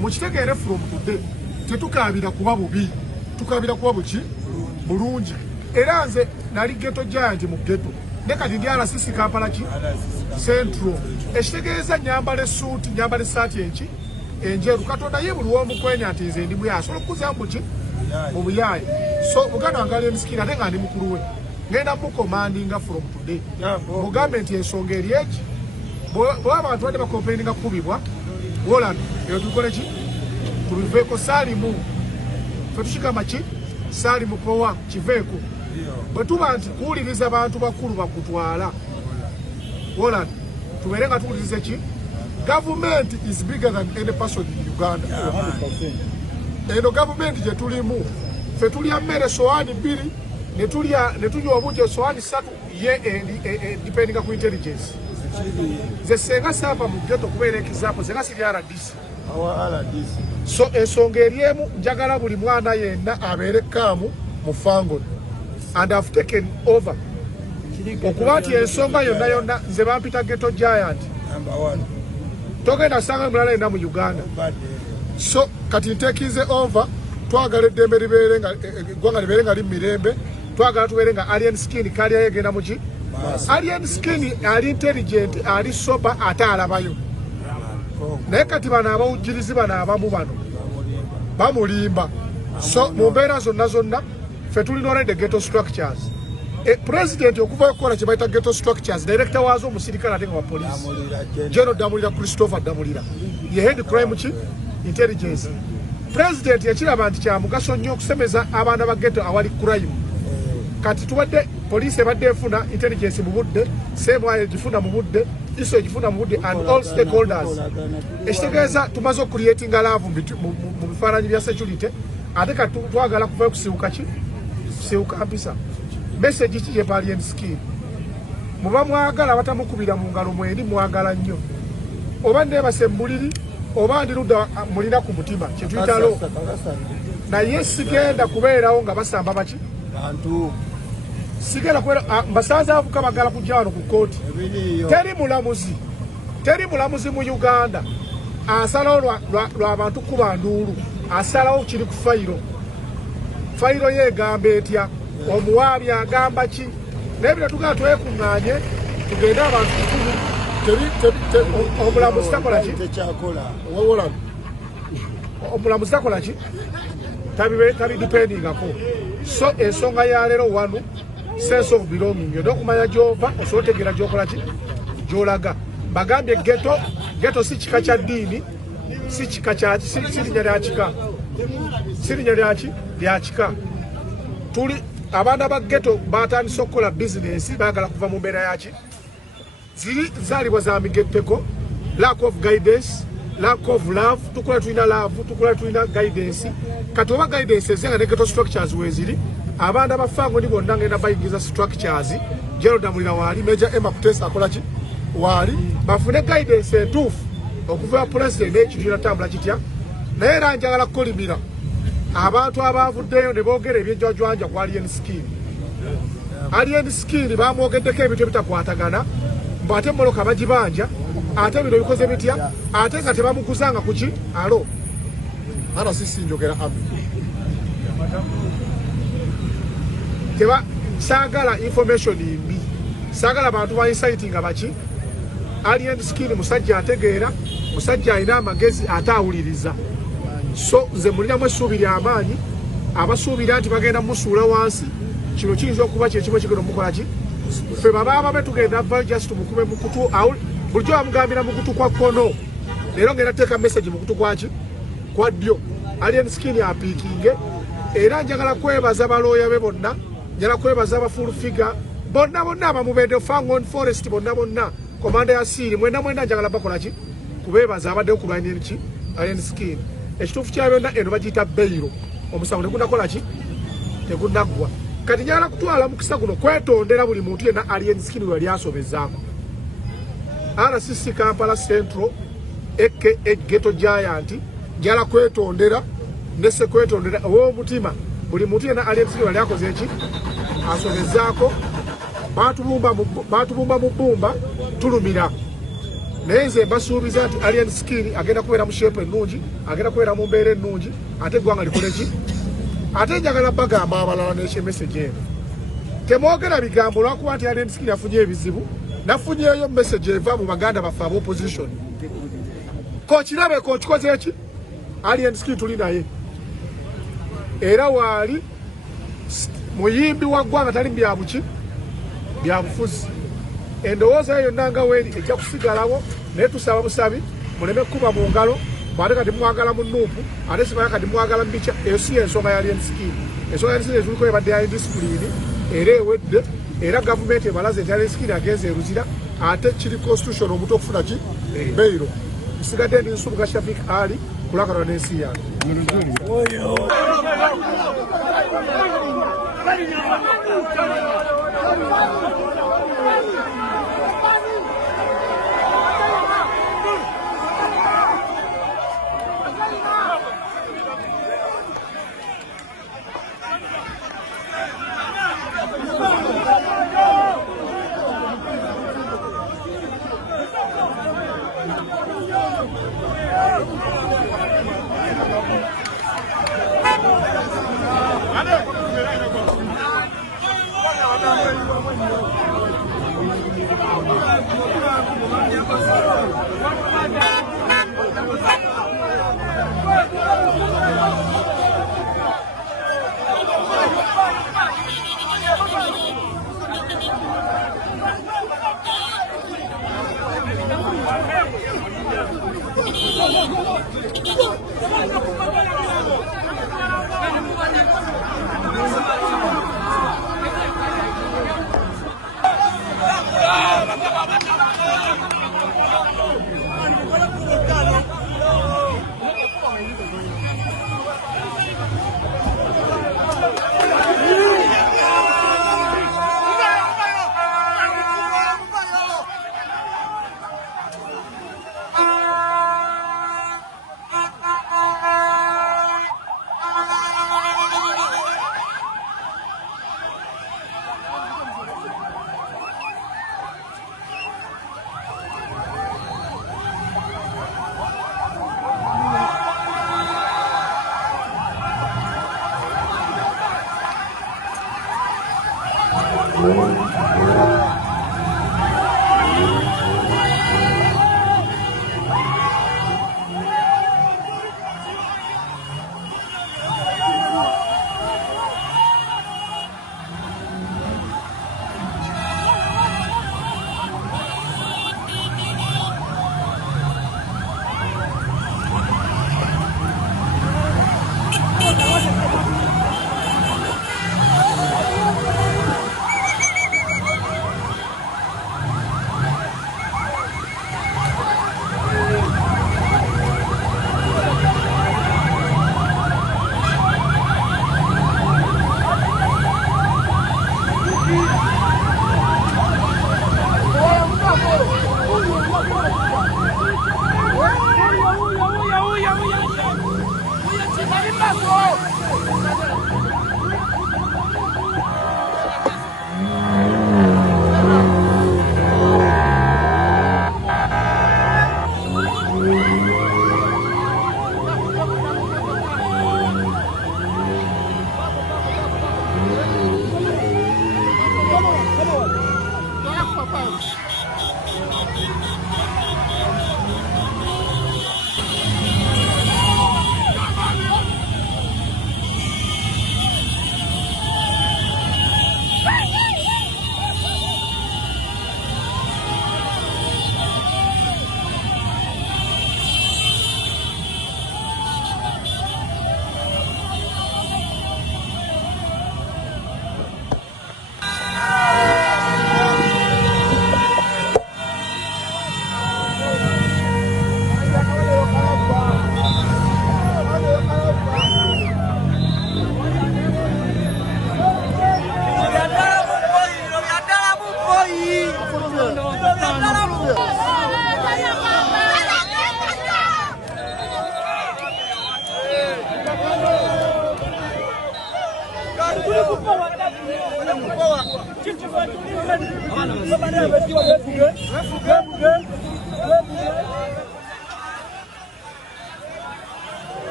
Mukitegere from today tetukabira kuba bubi tukabira kuba buki bulungi era nze nali ghetto giant mu ghetto nekati ndi RCC Kampala ki Central ekitegeeza nyambale suit nyambale saati enki enjeru katonda ye buli omu kwenya nti nze ndi byaso okuza muki mu buyayi so muganda ngale msikira ate nga ndi mukulu we ngenda mu commanding from today mu government ensonga eri eki bo abantu bade bakompeni kubibwa wola yo tukole ki tuliveko salimu fetushika machi salimu powa kiveko bwetuba nti kuwuliriza abantu bakulu bakutwala wola tuberenga tuwulirize ki government is bigger than any person in Uganda 100%. Eno government je tulimu fetulia mmere soani 2 netunywa obuje soani 3 ye depending on intelligence ze senga sapa mu ghetto kuberekizapo zenga siri RDC so ensonga eriemu njagala buli mwana yenna abeere kamu mu fango and I've taken over okuba nti ensonga yonna nze bampita ghetto giant number 1 togenda sanga mulala yenna mu Uganda so kati ntekize over twagala eddembe libeere nga eggwanga libeere nga limirembe twagala tubeere nga alien skin kali yegenda mu ki alien skin ali intelligent ali sober ate alabayo naye kati bano abawujirizi bano abamu bano bamulimba so mu mbeera zonna ffe tulina already ghetto structures president okuva okukola kye bayita ghetto structures director waazo omusirikale ate nga wa police General Damulira Christopher Damulira ye head crime ki intelligence president yakiraba nti kya mugaso nnyo okusemeza abaana ba ghetto awali crime kati tubadde police ebadde efuna intelligence mu budde semwaye gifuna mu budde iso egifuna mu budde and all stakeholders ekitegeeza tumaze creating a love mu bifaananyi bya security ate kati twagala kuva kusibuka ki kusibuka mpisa message ki je Alien Skin muba mwagala batamukubira mu ngalo mweri mwagala nnyo oba ndebase mbuliri oba ndiruda mulina ku mutima kyetuyitalo naye sigenda kubeerawo nga basamba baki bantu sigenda kubeera basanze avuka bagala kujja wano ku kooti teri mulamuzi mu Uganda asalawo lw'abantu kuba nduulu asalawo kiri ku fayiro yegamba etya omuwaabi agamba ki naye bino tugenda twekuŋŋaanye tugende abantu kikulu omulamuzi takola ki omulamuzi takola ki tabidipendingako so ensonga ya leero wanu sense of belonging yonna okumanya gy'ova osobola otegeera gy'okola ki gy'olaga bagambye geto si kika kya ddiini si kika kyaki sirinya lya kika tuli abaana ba geto batandise okukola bizinesi baagala kuva mu mbeera yaki ziri zaalibwa za migetteko lack of guidance lack of love tukula tulina love tukula tulina guidance kati oba guidance ezenga ne geto structures weziri abaana bafango ndi bonna ngenda bayingiza structures Gerald Mulina wali Major Emma Kutesa akola ki wali bafune guidance entuufu okuva president ekibiina tambula kitya naye era njagala kukolimira abantu abavuddeyo ne boogera ebyejwajwanja ku Alien Skin bamwogeddeko ebintu ebitakwatagana mbu ate moloka bagibanja ate bino bikoze bitya ate nga tebamukuzanga kuki alo ana sisi njogera abi saagala information imbi saagala abantu ba inciting abaki Alien Skin musajja ategeera musajja alina amagezi ataawuliriza so nze mulinamu essuubi ly'amaanyi abasuubira nti bagenda musuula wansi kino kiyinza okuba kyekimu kigenda mukola ki ffe babaaba be tugenda va just tumukube mukutu bulijjo bamugambira mukutu kwa kkono leero ngenda teeka message mukutu kwaki kwa ddyo Alien Skin apiikinge era njagala kwebaza balooya be bonna njagala kwebaza abafull figure bonna abamubedde Fangon Forest bonna komanda ya siri mwenda njagala bakola ki kubeebaza abaddeyo kulwanira ki Alien Skin ekituufu kya byonna eno bagiyita beyiro omusango tegunnakola ki tegunnaggwa kati njagala kutwala mukisa guno kwetondera buli muntu yenna Alien Skin we yali asobezaako RCC Kampala Central aka Ghetto Giant njagala kwetondera nese kwetondera ow'omutima buli muntu yenna Alien Skin we yali akoze eki asobezaako batubumba mu bbumba tulumira naye nze mbasuubiza nti Alien Skin agenda kubeera mu shape ennungi agenda kubeera mu mbeera ennungi ate eggwanga likole ki ate njagala bagamba abalala n'ekyemessage eno temwogera bigambo lwakuba nti Alien Skin afunye ebizibu nafunyeeyo message eva mu baganda baffe ab'opposition kokirabeko kikoze eki Alien Skin tuli naye era waali muyimbi wa ggwanga tali mbyabuki byabufuzi endowooza eyo yonna nga weeri ejja kusigalawo naye tusaba busabi muleme kuba mu ngalo ate kati mwagala mu nuupu ate simanya kati mwagala mu bica eyo si ensonga ya Alien Skin ensonga ya Alien Skin ezuliko ebadde ya indiscipline era ewedde era gavumenti ebalaze nti Alien Skin agenze eruzira ate kiri constitution omuntu okufuna ki beyiro nsigadde ndi Nsubuga Shafik Ali kulakalwa n'ensi yange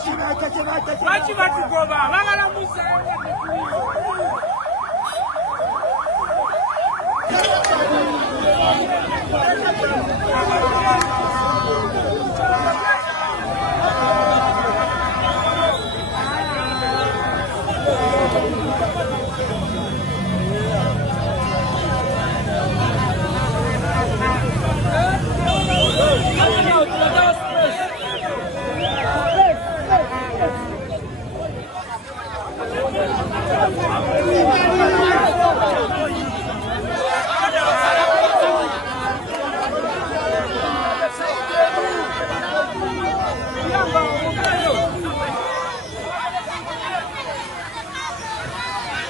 Lwaki batugoba bagala musa